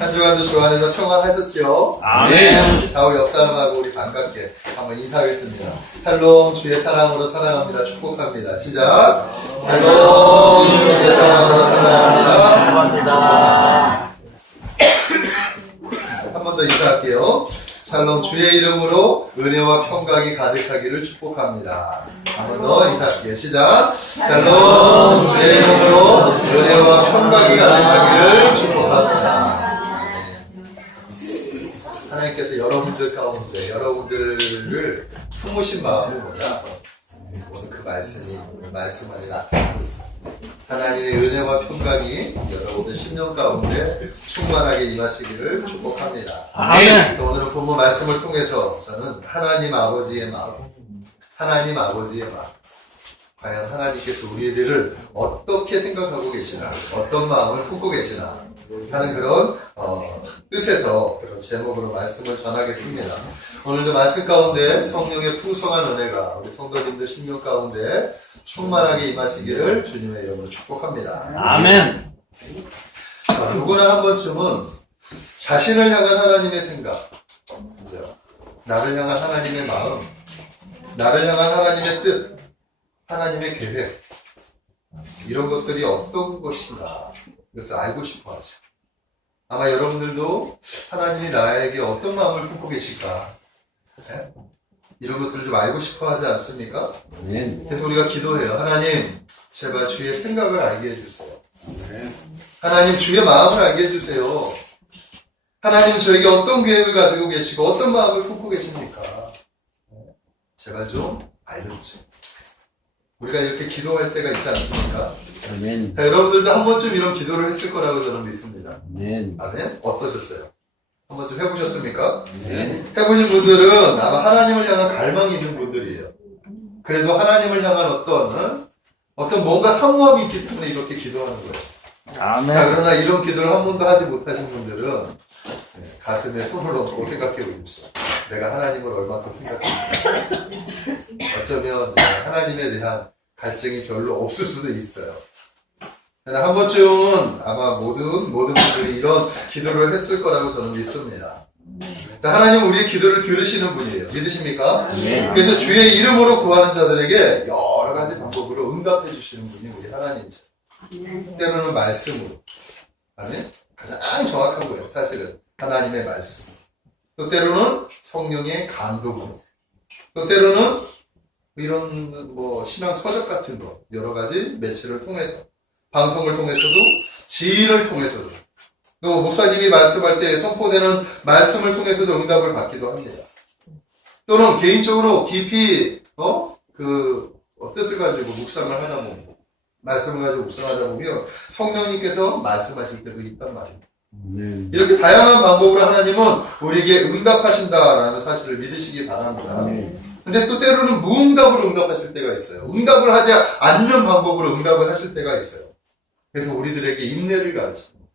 한 주간도 주 안에서 평안하셨지요? 아멘. 좌우 옆 사람하고 우리 반갑게 한번 인사하겠습니다. 샬롬, 주의 사랑으로 사랑합니다. 축복합니다. 시작. 샬롬, 주의 사랑으로 사랑합니다. 감사합니다. 한 번 더 인사할게요. 샬롬, 주의 이름으로 은혜와 평강이 가득하기를 축복합니다. 한 번 더 인사할게요. 시작. 샬롬, 주의 이름으로 은혜와 평강이 가득하기를 축복합니다. 하나님께서 여러분들 가운데 여러분들을 품으신 마음이 뭐냐? 오늘 그 말씀이 말씀 안에 나타나고 있습니다. 하나님의 은혜와 평강이 여러분들 심령 가운데 충만하게 임하시기를 축복합니다. 아멘. 오늘은 본문 말씀을 통해서 저는 하나님 아버지의 마음, 하나님 아버지의 마음, 과연 하나님께서 우리들을 어떻게 생각하고 계시나, 어떤 마음을 품고 계시나 하는 그런 뜻에서 그런 제목으로 말씀을 전하겠습니다. 오늘도 말씀 가운데 성령의 풍성한 은혜가 우리 성도님들 심령 가운데 충만하게 임하시기를 주님의 이름으로 축복합니다. 아멘. 자, 누구나 한 번쯤은 자신을 향한 하나님의 생각, 그죠? 나를 향한 하나님의 마음, 나를 향한 하나님의 뜻, 하나님의 계획, 이런 것들이 어떤 것인가 이것을 알고 싶어 하죠. 아마 여러분들도 하나님이 나에게 어떤 마음을 품고 계실까, 네? 이런 것들을 좀 알고 싶어 하지 않습니까? 아멘. 그래서 우리가 기도해요. 하나님, 제발 주의 생각을 알게 해주세요. 하나님, 주의 마음을 알게 해주세요. 하나님, 저에게 어떤 계획을 가지고 계시고 어떤 마음을 품고 계십니까? 제발 좀 알려주세요. 우리가 이렇게 기도할 때가 있지 않습니까? 아멘. 자, 여러분들도 한 번쯤 이런 기도를 했을 거라고 저는 믿습니다. 아멘. 아멘? 어떠셨어요? 한 번쯤 해보셨습니까? 아멘. 해보신 분들은 아마 하나님을 향한 갈망이 있는 분들이에요. 그래도 하나님을 향한 어떤 뭔가 사모함이 있기 때문에 이렇게 기도하는 거예요. 자, 아멘. 그러나 이런 기도를 한 번도 하지 못하신 분들은 가슴에 손을 얹고 생각해 보십시오. 내가 하나님을 얼마큼 생각합니까? 어쩌면 하나님에 대한 갈증이 별로 없을 수도 있어요. 한 번쯤은 아마 모든 분들이 이런 기도를 했을 거라고 저는 믿습니다. 자, 하나님은 우리의 기도를 들으시는 분이에요. 믿으십니까? 네. 그래서 주의 이름으로 구하는 자들에게 여러 가지 방법으로 응답해 주시는 분이 우리 하나님이죠. 때로는 말씀으로. 아멘? 가장 정확한 거예요. 사실은 하나님의 말씀. 또 때로는 성령의 감동으로. 또 때로는 이런 신앙 서적 같은 거 여러 가지 매체를 통해서, 방송을 통해서도, 지인을 통해서도, 또 목사님이 말씀할 때 선포되는 말씀을 통해서도 응답을 받기도 합니다. 또는 개인적으로 깊이 뜻을 가지고 묵상을 하다 보면, 말씀을 가지고 묵상하다 보면 성령님께서 말씀하실 때도 있단 말입니다. 아멘. 이렇게 다양한 방법으로 하나님은 우리에게 응답하신다라는 사실을 믿으시기 바랍니다. 근데 또 때로는 무응답으로 응답하실 때가 있어요. 응답을 하지 않는 방법으로 응답을 하실 때가 있어요. 그래서 우리들에게 인내를 가르칩니다.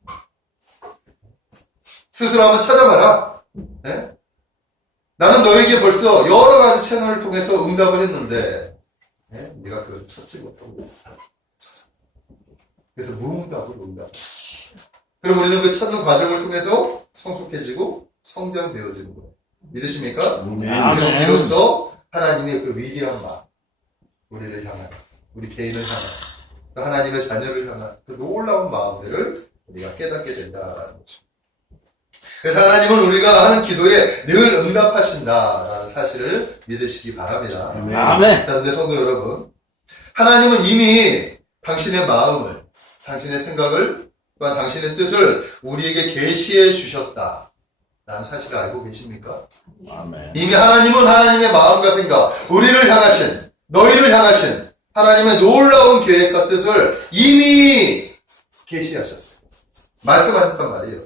스스로 한번 찾아봐라. 네? 나는 너에게 벌써 여러 가지 채널을 통해서 응답을 했는데 네가 그걸 찾지 못하고 있어. 그래서 무응답으로 응답. 그럼 우리는 그 찾는 과정을 통해서 성숙해지고 성장되어지는 거예요. 믿으십니까? 아멘. 이로써 하나님의 그 위대한 마음, 우리를 향한, 우리 개인을 향한, 또 하나님의 자녀를 향한 그 놀라운 마음들을 우리가 깨닫게 된다라는 거죠. 그래서 하나님은 우리가 하는 기도에 늘 응답하신다라는 사실을 믿으시기 바랍니다. 아멘. 자, 그런데 성도 여러분, 하나님은 이미 당신의 마음을, 당신의 생각을, 또한 당신의 뜻을 우리에게 계시해 주셨다 라는 사실을 알고 계십니까? 아멘. 이미 하나님은 하나님의 마음과 생각, 우리를 향하신, 너희를 향하신 하나님의 놀라운 계획과 뜻을 이미 계시하셨어요. 말씀하셨단 말이에요.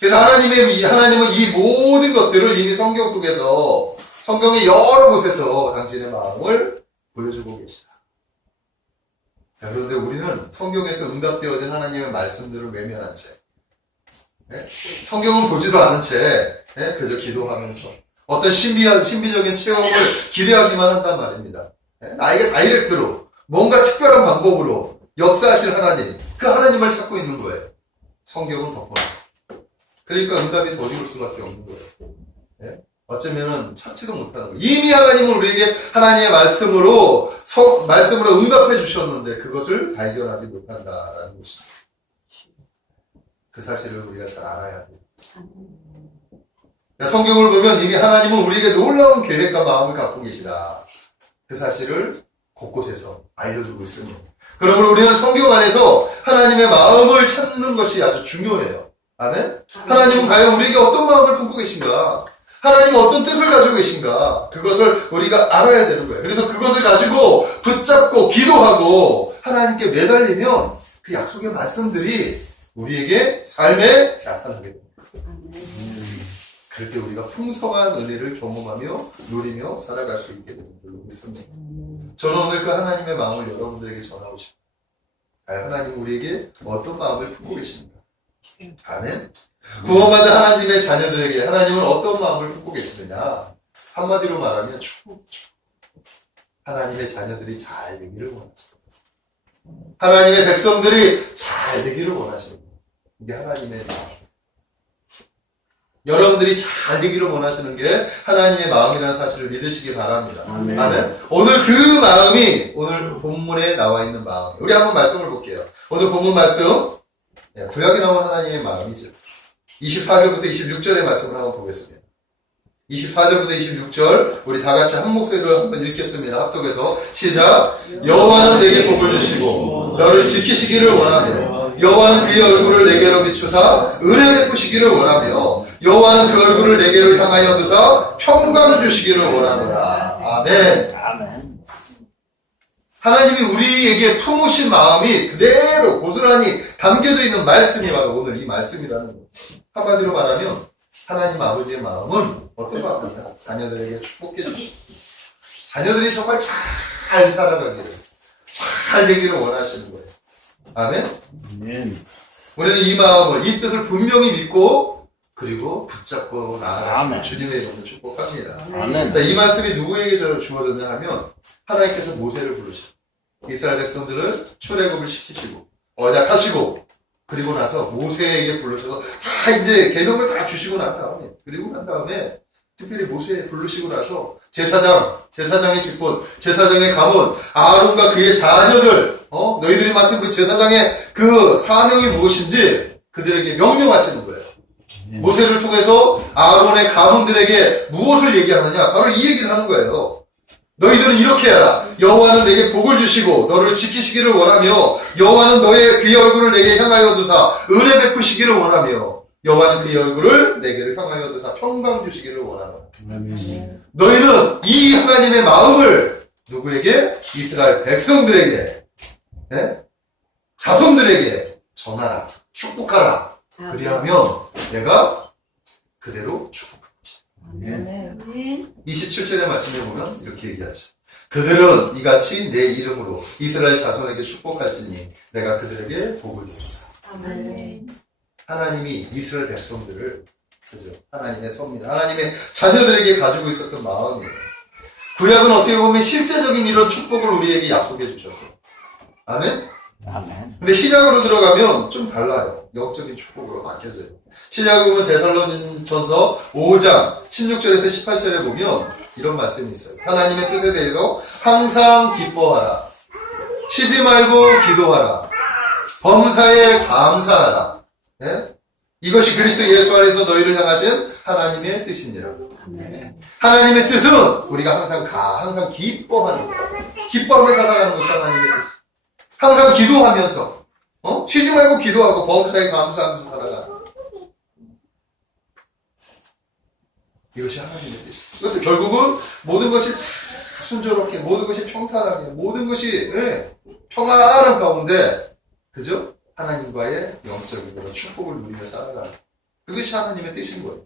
그래서 하나님은 이 모든 것들을 이미 성경 속에서, 성경의 여러 곳에서 당신의 마음을 보여주고 계시다. 그런데 우리는 성경에서 응답되어진 하나님의 말씀들을 외면한 채, 성경은 보지도 않은 채 그저 기도하면서 어떤 신비적인 체험을 기대하기만 한단 말입니다. 나에게 다이렉트로 뭔가 특별한 방법으로 역사하실 하나님, 그 하나님을 찾고 있는 거예요. 성경은 덮어놓고. 그러니까 응답이 더 어려울 수밖에 없는 거예요. 예? 어쩌면은 찾지도 못하는 거예요. 이미 하나님은 우리에게 하나님의 말씀으로 응답해 주셨는데 그것을 발견하지 못한다라는 것입니다. 그 사실을 우리가 잘 알아야 돼요. 성경을 보면 이미 하나님은 우리에게 놀라운 계획과 마음을 갖고 계시다. 그 사실을 곳곳에서 알려주고 있습니다. 그러므로 우리는 성경 안에서 하나님의 마음을 찾는 것이 아주 중요해요. 아멘? 하나님은 과연 우리에게 어떤 마음을 품고 계신가? 하나님은 어떤 뜻을 가지고 계신가? 그것을 우리가 알아야 되는 거예요. 그래서 그것을 가지고 붙잡고 기도하고 하나님께 매달리면 그 약속의 말씀들이 우리에게 삶에 나타나게 됩니다. 그럴 때 우리가 풍성한 은혜를 경험하며 누리며 살아갈 수 있게 되는 줄로 믿습니다. 저는 오늘 그 하나님의 마음을 여러분들에게 전하고 싶어요. 하나님 우리에게 어떤 마음을 품고 계십니까? 아멘. 구원받은 하나님의 자녀들에게 하나님은 어떤 마음을 품고 계시느냐? 한마디로 말하면 축복. 하나님의 자녀들이 잘 되기를 원하십니다. 하나님의 백성들이 잘 되기를 원하십니다. 이게 하나님의 마음. 여러분들이 잘 되기를 원하시는 게 하나님의 마음이라는 사실을 믿으시기 바랍니다. 아멘. 아멘. 오늘 그 마음이 오늘 본문에 나와 있는 마음이에요. 우리 한번 말씀을 볼게요. 오늘 본문 말씀 구약에 나온 하나님의 마음이죠. 24절부터 26절의 말씀을 한번 보겠습니다. 24절부터 26절 우리 다 같이 한 목소리로 한번 읽겠습니다. 합독해서 시작. 여호와는 내게 복을 주시고 너를 지키시기를 원하며 여호와는 그의 얼굴을 내게로 비추사 은혜 베푸시기를 원하며 여호와는 그 얼굴을 내게로 향하여 두사 평강 주시기를 원하노라. 아멘. 아멘. 하나님이 우리에게 품으신 마음이 그대로 고스란히 담겨져 있는 말씀이 바로 오늘 이 말씀이라는 거예요. 한마디로 말하면 하나님 아버지의 마음은 어떤 마음이냐? 자녀들에게 축복해 주시고 자녀들이 정말 잘 살아가기를 잘 되기를 원하시는 거예요. 아멘. 아멘. 우리는 이 마음을 이 뜻을 분명히 믿고 그리고 붙잡고 나아가시는 아멘. 주님의 이름으로 축복합니다. 아멘. 자, 이 말씀이 누구에게 주어졌냐 하면 하나님께서 모세를 부르시고 이스라엘 백성들을 출애굽을 시키시고 언약하시고 그리고 나서 모세에게 불러셔서 다 이제 계명을 다 주시고 난 다음에 그리고 난 다음에 특별히 모세 부르시고 나서 제사장의 직분, 제사장의 가문, 아론과 그의 자녀들, 너희들이 맡은 그 제사장의 그 사명이 무엇인지 그들에게 명령하시는 거예요. 모세를 통해서 아론의 가문들에게 무엇을 얘기하느냐? 바로 이 얘기를 하는 거예요. 너희들은 이렇게 해라. 여호와는 내게 복을 주시고 너를 지키시기를 원하며 여호와는 그의 얼굴을 내게 향하여 두사 은혜 베푸시기를 원하며 여호와는 그의 얼굴을 내게를 향하여 두사 평강 주시기를 원하노라. 아멘. 너희는 이 하나님의 마음을 누구에게? 이스라엘 백성들에게, 자손들에게 전하라, 축복하라. 그리하면 내가 그대로 축복할 것이다. 아멘. 27절의 말씀에 보면 이렇게 얘기하죠. 그들은 이같이 내 이름으로 이스라엘 자손에게 축복할지니 내가 그들에게 복을 주리라. 아멘. 하나님이 이스라엘 백성들을 그죠? 하나님의 선민, 하나님의 자녀들에게 가지고 있었던 마음이에요. 구약은 어떻게 보면 실제적인 이런 축복을 우리에게 약속해 주셨어요. 아멘? 아멘. 근데 신약으로 들어가면 좀 달라요. 영적인 축복으로 바뀌어져요. 신약에 보면 데살로니전서 5장 16절에서 18절에 보면 이런 말씀이 있어요. 하나님의 뜻에 대해서 항상 기뻐하라. 쉬지 말고 기도하라. 범사에 감사하라. 네? 이것이 그리스도 예수 안에서 너희를 향하신 하나님의 뜻이니라. 하나님의 뜻은 우리가 항상 기뻐하는 거예요. 기뻐하며 살아가는 것이 하나님의 뜻. 항상 기도하면서 쉬지 말고 기도하고 범사에 감사하면서 살아가는 거예요. 이것이 하나님의 뜻이에요. 이것도 결국은 모든 것이 순조롭게, 모든 것이 평탄하게, 모든 것이 평안한 가운데 그죠? 하나님과의 영적인 그런 축복을 누리며 살아가는 그것이 하나님의 뜻인 거예요.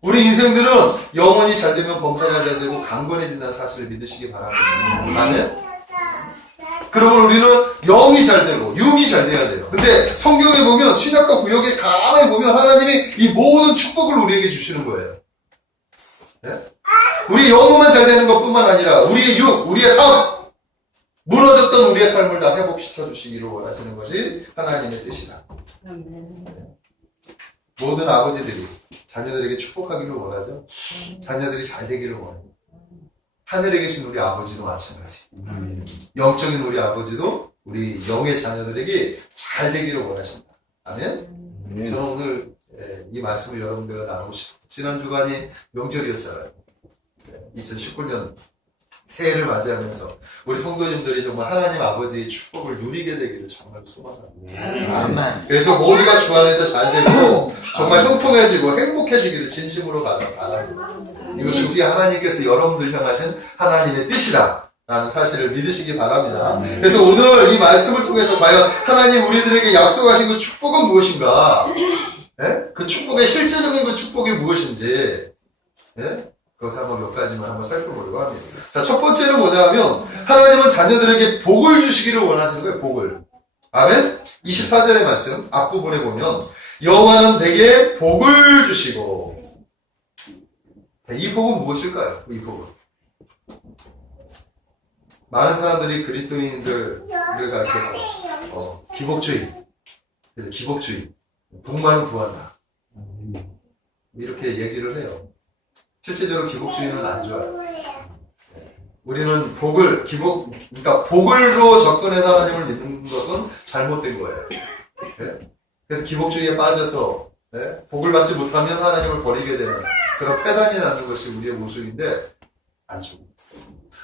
우리 인생들은 영원히 잘 되면 범사가 잘 되고 강건해진다는 사실을 믿으시기 바랍니다. 아멘? 그러면 우리는 영이 잘 되고 육이 잘 돼야 돼요. 근데 성경에 보면 신약과 구약에 가만히 보면 하나님이 이 모든 축복을 우리에게 주시는 거예요. 네? 우리 영혼만 잘 되는 것뿐만 아니라 우리의 육, 우리의 삶, 무너졌던 우리의 삶을 다 회복시켜 주시기를 원하시는 것이 하나님의 뜻이다. 모든 아버지들이 자녀들에게 축복하기를 원하죠. 자녀들이 잘 되기를 원해요. 하늘에 계신 우리 아버지도 마찬가지. 영적인 우리 아버지도 우리 영의 자녀들에게 잘 되기를 원하십니다. 아멘? 저는 오늘 이 말씀을 여러분들과 나누고 싶어요. 지난 주간이 명절이었잖아요. 2019년 새해를 맞이하면서 우리 성도님들이 정말 하나님 아버지의 축복을 누리게 되기를 정말 소망합니다. 아멘. 그래서 모두가 주 안에서 잘 되고 정말 형통해지고 행복해지기를 진심으로 바랍니다. 이것이 우리 하나님께서 여러분들 향하신 하나님의 뜻이다 라는 사실을 믿으시기 바랍니다. 그래서 오늘 이 말씀을 통해서 과연 하나님 우리들에게 약속하신 그 축복은 무엇인가, 그 축복의 실제적인 그 축복이 무엇인지, 그것을 한번 몇 가지만 한번 살펴보려고 합니다. 자, 첫 번째는 뭐냐면 하나님은 자녀들에게 복을 주시기를 원하시는 거예요. 복을. 아멘? 24절의 말씀 앞부분에 보면 여호와는 내게 복을 주시고, 이 복은 무엇일까요? 이 복은 많은 사람들이 그리스도인들을 가르쳐서 기복주의, 그래서 기복주의, 복만은 구한다 이렇게 얘기를 해요. 실제적으로 기복주의는 안 좋아요. 우리는 그러니까 복을로 접근해서 하나님을 믿는 것은 잘못된 거예요. 그래서 기복주의에 빠져서 복을 받지 못하면 하나님을 버리게 되는 그런 패단이 나는 것이 우리의 모습인데 안 좋고.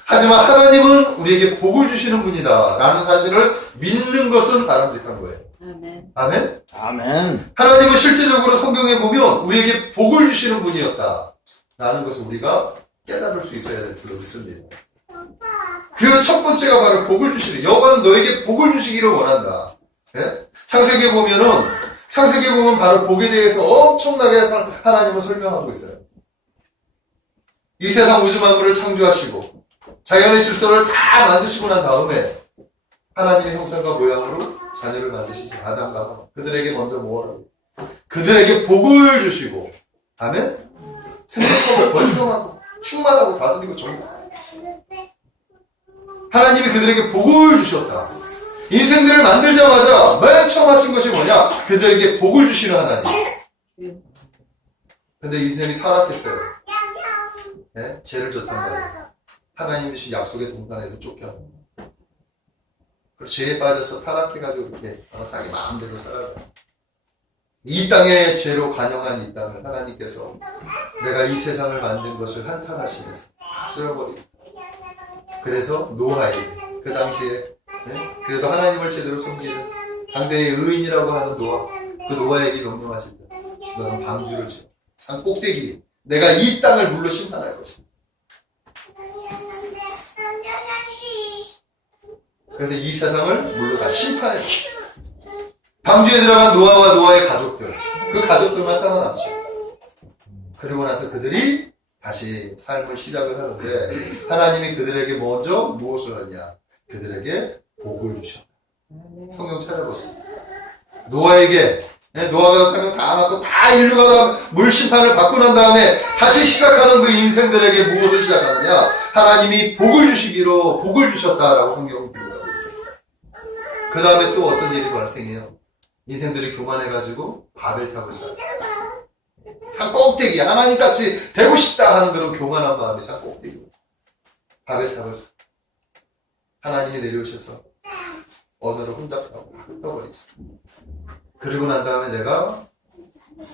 하지만 하나님은 우리에게 복을 주시는 분이다 라는 사실을 믿는 것은 바람직한 거예요. 아멘. 아멘? 아멘. 하나님은 실제적으로 성경에 보면 우리에게 복을 주시는 분이었다 라는 것을 우리가 깨달을 수 있어야 될 필요가 있습니다. 그 첫 번째가 바로 복을 주시는, 여호와는 너에게 복을 주시기를 원한다. 창세기에 보면 바로 복에 대해서 엄청나게 하나님은 설명하고 있어요. 이 세상 우주 만물을 창조하시고 자연의 질서를 다 만드시고 난 다음에 하나님의 형상과 모양으로 자녀를 만드시죠. 아담과 하와. 그들에게 먼저 뭐라고? 그들에게 복을 주시고, 아멘? 생명력을 번성하고 충만하고 다스리고 정복. 하나님이 그들에게 복을 주셨다. 인생들을 만들자마자 맨 처음 하신 것이 뭐냐? 그들에게 복을 주시는 하나님. 근데 인생이 타락했어요. 죄를 졌단 말이에요. 하나님이 주신 약속의 동산에서 쫓겨. 그리고 죄에 빠져서 타락해가지고 이렇게 자기 마음대로 살아가요. 이 땅의 죄로 간영한 이 땅을 하나님께서 내가 이 세상을 만든 것을 한탄하시면서 다 쓸어버리고, 그래서 노아에게 그 당시에 그래도 하나님을 제대로 섬기는 당대의 의인이라고 하는 노아, 그 노아에게 명령하십니다. 너는 방주를 지어 산 꼭대기 내가 이 땅을 물로 심판할 것이다. 그래서 이 세상을 물로 다 심판해. 방주에 들어간 노아와 노아의 가족들, 그 가족들만 살아남죠. 그리고 나서 그들이 다시 삶을 시작을 하는데 하나님이 그들에게 먼저 무엇을 하냐? 그들에게 복을 주셨다. 성경 찾아보세요. 노아에게, 노아가 생명 다 맞고 다 인류가 물 심판을 받고 난 다음에 다시 시작하는 그 인생들에게 무엇을 시작하느냐? 하나님이 복을 주시기로 복을 주셨다라고 성경은 기록하고 있어요. 그 다음에 또 어떤 일이 발생해요? 인생들이 교만해가지고 바벨탑을 쌓아요. 산 꼭대기, 하나님같이 되고 싶다 하는 그런 교만한 마음이 산 꼭대기 바벨탑을 쌓아요. 하나님이 내려오셔서 언어를 혼잡하고 흩어버리지. 그리고 난 다음에 내가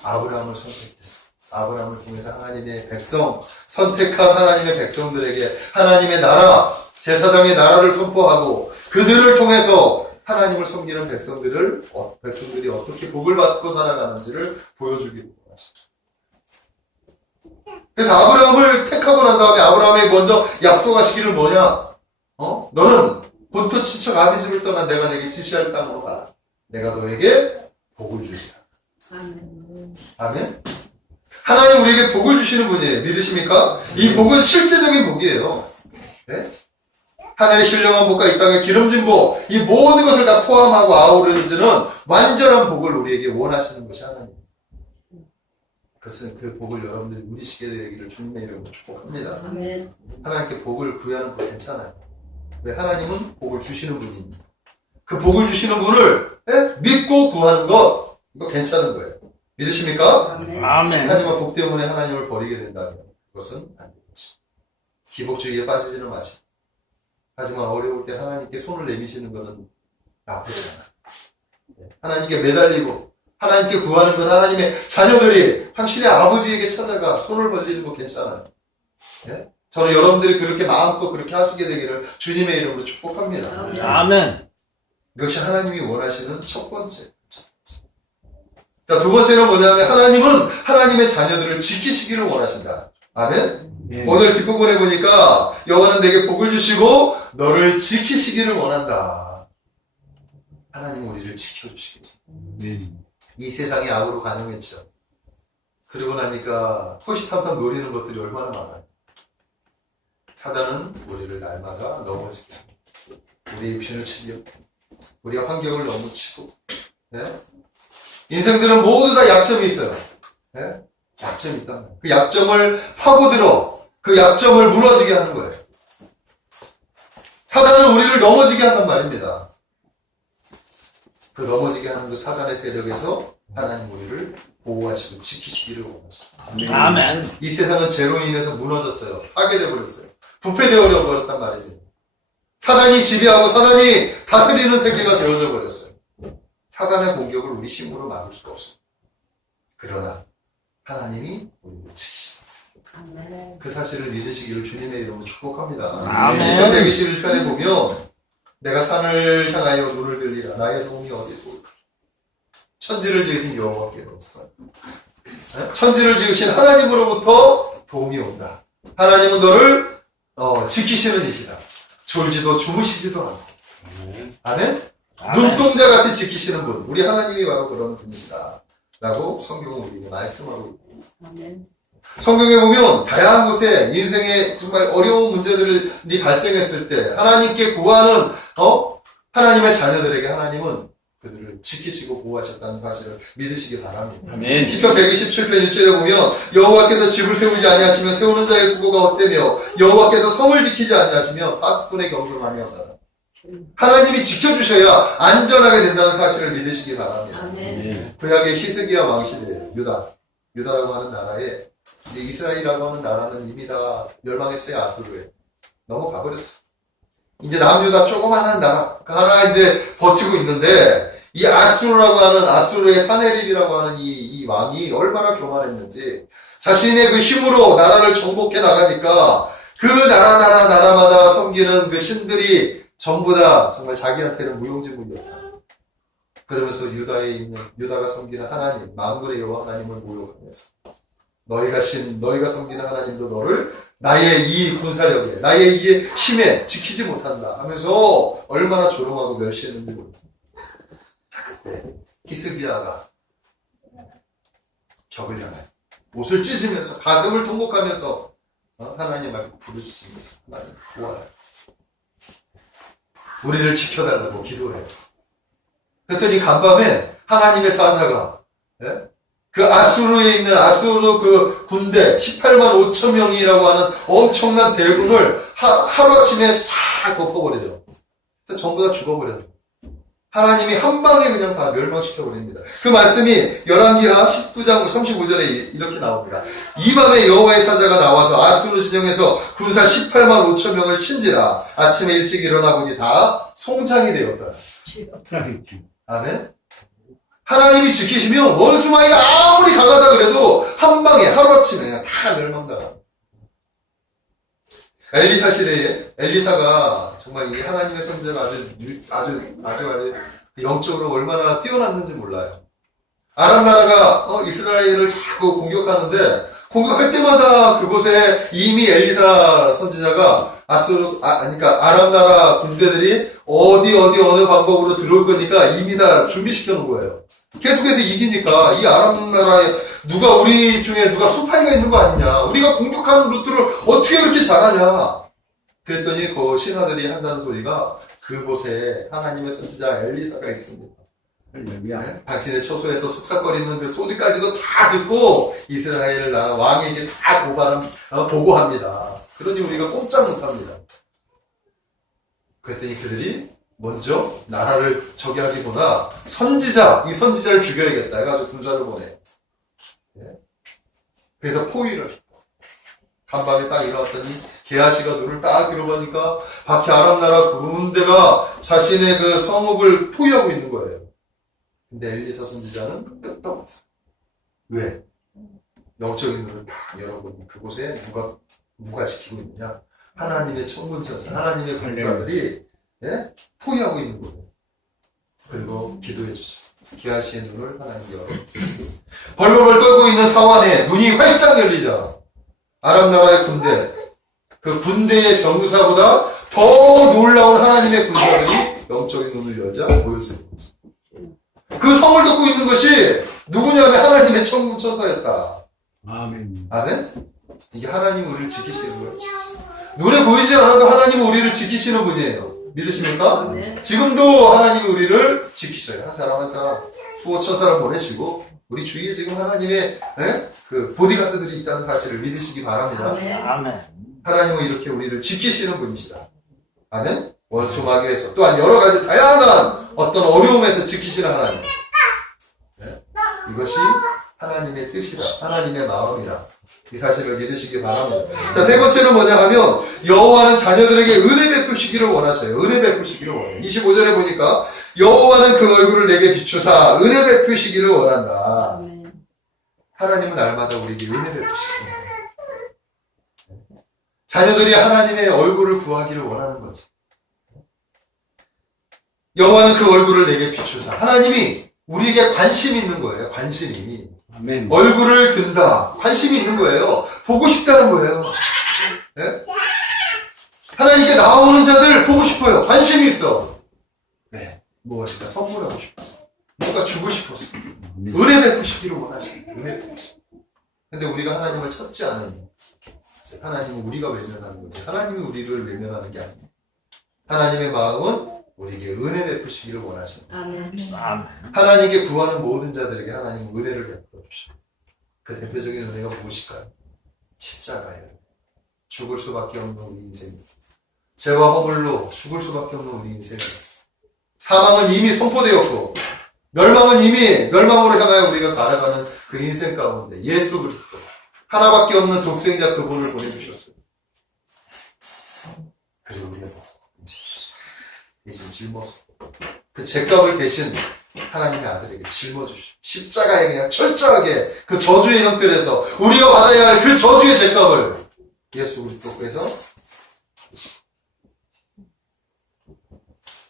아브라함을 선택했어. 아브라함을 통해서 하나님의 백성, 선택한 하나님의 백성들에게 하나님의 나라, 제사장의 나라를 선포하고 그들을 통해서 하나님을 섬기는 백성들이 어떻게 복을 받고 살아가는지를 보여주기로 하셨죠. 그래서 아브라함을 택하고 난 다음에 아브라함이 먼저 약속하시기를 뭐냐? 너는 본토 친척 아비집을 떠나 내가 내게 지시할 땅으로 가라. 내가 너에게 복을 주리라. 아멘. 아멘. 하나님 우리에게 복을 주시는 분이에요. 믿으십니까? 이 복은 실제적인 복이에요. 네? 하늘의 신령한 복과 이 땅의 기름진 복, 이 모든 것을 다 포함하고 아우르는지는 완전한 복을 우리에게 원하시는 것이 하나님. 그것은 그 복을 여러분들이 누리시게 되기를 주님의 이름으로 축복합니다. 아멘. 하나님께 복을 구하는 거 괜찮아요. 왜? 하나님은 복을 주시는 분입니다. 그 복을 주시는 분을 믿고 구하는 것, 이거 괜찮은 거예요. 믿으십니까? 아멘. 하지만 복 때문에 하나님을 버리게 된다면 그것은 안 되겠지. 기복주의에 빠지지는 마시. 하지만 어려울 때 하나님께 손을 내미시는 것은 나쁘지 않아. 하나님께 매달리고 하나님께 구하는 건 하나님의 자녀들이 확실히 아버지에게 찾아가 손을 벌리는 거 괜찮아요. 예? 저는 여러분들이 그렇게 마음껏 그렇게 하시게 되기를 주님의 이름으로 축복합니다. 아멘. 이것이 하나님이 원하시는 첫 번째. 자, 두 번째는 뭐냐면 하나님은 하나님의 자녀들을 지키시기를 원하신다. 아멘. 예. 오늘 뒷부분에 보니까 여호와는 내게 복을 주시고 너를 지키시기를 원한다. 하나님 우리를 지켜주시기를. 이 세상이 악으로 가늠했죠. 그러고 나니까 호시탐탐 노리는 것들이 얼마나 많아요. 사단은 우리를 날마다 넘어지게 합니다. 우리의 입신을 치려 우리가 환경을 너무 치고, 네? 인생들은 모두 다 약점이 있어요. 네? 약점이 있다. 그 약점을 파고들어 그 약점을 무너지게 하는 거예요. 사단은 우리를 넘어지게 한단 말입니다. 그 넘어지게 하는 그 사단의 세력에서 하나님 우리를 보호하시고 지키시기를 원하십니다. 아멘. 이 세상은 죄로 인해서 무너졌어요. 파괴되어 버렸어요. 부패되어 버렸단 말이에요. 사단이 지배하고 사단이 다스리는 세계가 되어져 버렸어요. 사단의 공격을 우리 힘으로 막을 수가 없어요. 그러나 하나님이 우리를 지키십니다. 그 사실을 믿으시기를 주님의 이름으로 축복합니다. 아멘. 시편 121편에 보면 내가 산을 향하여 눈을 들리라. 나의 도움이 어디서 올까? 천지를 지으신 여호와께 없어요. 천지를 지으신 하나님으로부터 도움이 온다. 하나님은 너를 지키시는 이시다. 졸지도 주무시지도 않고. 아멘? 눈동자같이 지키시는 분. 우리 하나님이 바로 그런 분이시다. 라고 성경은 우리에게 말씀하고 있고. 성경에 보면 다양한 곳에 인생에 정말 어려운 문제들이 발생했을 때 하나님께 구하는 하나님의 자녀들에게 하나님은 그들을 지키시고 보호하셨다는 사실을 믿으시기 바랍니다. 아멘. 시편 127편 1절에 보면 여호와께서 집을 세우지 아니하시면 세우는 자의 수고가 헛되며 여호와께서 성을 지키지 아니하시면 파수꾼의 경솔하며 하사다. 하나님이 지켜주셔야 안전하게 된다는 사실을 믿으시기 바랍니다. 아멘. 구약의 히스기야 왕 시대 유다라고 하는 나라에 이스라엘이라고 하는 나라는 이미 다 멸망했어요. 아수르에 넘어가버렸어. 이제 남유다 조그마한 나라가 하나 이제 버티고 있는데 이 아수르의 사네립이라고 하는 이 왕이 얼마나 교만했는지 자신의 그 힘으로 나라를 정복해 나가니까 그 나라마다 섬기는 그 신들이 전부 다 정말 자기한테는 무용지물이었다. 그러면서 유다가 섬기는 하나님, 만군의 여호와 하나님을 모욕하면서 너희가 섬기는 하나님도 너를 나의 이 군사력에, 나의 이 힘에 지키지 못한다 하면서 얼마나 조롱하고 멸시했는지 모릅니다. 그때 히스기야가 벽을 향해 옷을 찢으면서 가슴을 통곡하면서 하나님 앞에 부르짖으면서 하나님 구하라. 우리를 지켜달라고 기도해요. 그랬더니 간밤에 하나님의 사자가 그 아수르에 있는 아수르 그 군대 18만 5천 명이라고 하는 엄청난 대군을 하루아침에 싹 덮어버리죠. 전부 다 죽어버려요. 하나님이 한 방에 그냥 다 멸망시켜버립니다. 그 말씀이 열왕기하 19장 35절에 이렇게 나옵니다. 이 밤에 여호와의 사자가 나와서 아수르 진영에서 군사 18만 5천 명을 친지라 아침에 일찍 일어나 보니 다 송장이 되었다. 아멘. 하나님이 지키시면 원수마귀가 아무리 강하다 그래도 한 방에 하루아침에 그냥 다 멸망당합니다. 엘리사 시대에 엘리사가 정말 이 하나님의 선지자가 아주 영적으로 얼마나 뛰어났는지 몰라요. 아람 나라가 이스라엘을 자꾸 공격하는데 공격할 때마다 그곳에 이미 엘리사 선지자가 그러니까 아람 나라 군대들이 어느 방법으로 들어올 거니까 이미 다 준비시켜 놓은 거예요. 계속해서 이기니까 이 아람 나라에 우리 중에 누가 수파이가 있는 거 아니냐. 우리가 공격하는 루트를 어떻게 그렇게 잘하냐. 그랬더니 그 신하들이 한다는 소리가 그곳에 하나님의 선지자 엘리사가 있습니다. 네? 당신의 처소에서 속삭거리는 그 소리까지도 다 듣고 이스라엘 나라 왕에게 다 보고합니다. 그러니 우리가 꼼짝 못합니다. 그랬더니 그들이 먼저 나라를 저기하기보다 이 선지자를 죽여야겠다 해가지고 군사를 보내. 그래서 포위를 간밤에 딱 일어났더니 게하시가 눈을 딱 들어보니까 밖에 아람 나라 군대가 자신의 그 성읍을 포위하고 있는 거예요. 근데 엘리사 선지자는 끄떡없어. 왜? 영적인 눈을 딱 열어보니 그곳에 누가 지키고 있느냐? 하나님의 천군천사, 하나님의 군사들이 포위하고 있는 거예요. 그리고 기도해 주죠. 게하시의 눈을 하나님께 열어주세요. 벌벌벌 떨고 있는 사환에 눈이 활짝 열리자 아람 나라의 군대, 그 군대의 병사보다 더 놀라운 하나님의 군사들이 영적인 눈을 열자 보여지는 거죠. 그 성을 듣고 있는 것이 누구냐면 하나님의 천군천사였다. 아멘. 아멘? 이게 하나님 우리를 지키시는 거예요. 눈에 보이지 않아도 하나님은 우리를 지키시는 분이에요. 믿으십니까? 아멘. 지금도 하나님이 우리를 지키셔요. 한 사람 한 사람 수호 천사를 보내시고 우리 주위에 지금 하나님의 그 보디가드들이 있다는 사실을 믿으시기 바랍니다. 아멘. 하나님은 이렇게 우리를 지키시는 분이시다. 아멘? 원수마귀에서 또한 여러 가지 다양한 어떤 어려움에서 지키시는 하나님. 이것이 하나님의 뜻이다. 하나님의 마음이다. 이 사실을 믿으시기 바랍니다. 자, 세 번째는 뭐냐 하면 여호와는 자녀들에게 은혜 베푸시기를 원하셔요. 은혜 베푸시기를 원해요. 25절에 보니까 여호와는 그 얼굴을 내게 비추사 은혜 베푸시기를 원한다. 하나님은 날마다 우리에게 은혜 베푸시기 원해요. 자녀들이 하나님의 얼굴을 구하기를 원하는 거죠. 여호와는 그 얼굴을 내게 비추사. 하나님이 우리에게 관심이 있는 거예요. 관심이. 아멘. 얼굴을 든다. 관심이 있는 거예요. 보고 싶다는 거예요. 네? 하나님께 나오는 자들 보고 싶어요. 관심이 있어. 네. 무엇인가 선물하고 싶어서. 뭔가 주고 싶어서. 은혜 베푸시기를 원하시는 거예요. 은혜 베푸시기. 근데 우리가 하나님을 찾지 않으니 하나님은 우리가 외면하는 거지. 하나님이 우리를 외면하는 게 아니에요. 하나님의 마음은 우리에게 은혜 베푸시기를 원하십니다. 아멘. 하나님께 구하는 모든 자들에게 하나님은 은혜를 베풀어 주십니다. 그 대표적인 은혜가 무엇일까요? 십자가예요. 죽을 수밖에 없는 우리 인생. 죄와 허물로 죽을 수밖에 없는 우리 인생. 사망은 이미 선포되었고 멸망은 이미 멸망으로 향하여 우리가 살아가는 그 인생 가운데 예수 그리스도 하나밖에 없는 독생자 그분을 보내주셨어요. 그리고 우리가 대신 짊어서 그 죄값을 대신 하나님의 아들에게 짊어주시고 십자가에 그냥 철저하게 그 저주의 형편에서 우리가 받아야 할 그 저주의 죄값을 예수 그리스도께서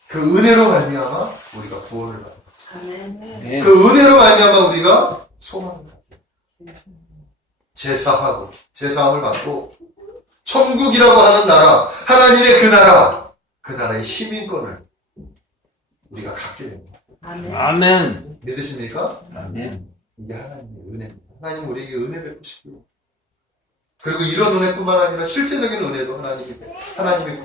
그 은혜로 말미암아 우리가 구원을 받는 거죠. 그 은혜로 말미암아 우리가 소망을 받고 제사하고 제사함을 받고 천국이라고 하는 나라 하나님의 그 나라의 시민권을 우리가 갖게 됩니다. 아멘. 믿으십니까? 아멘. 이게 하나님의 은혜입니다. 하나님 우리에게 은혜 베푸시고 그리고 이런 은혜뿐만 아니라 실제적인 은혜도 하나님의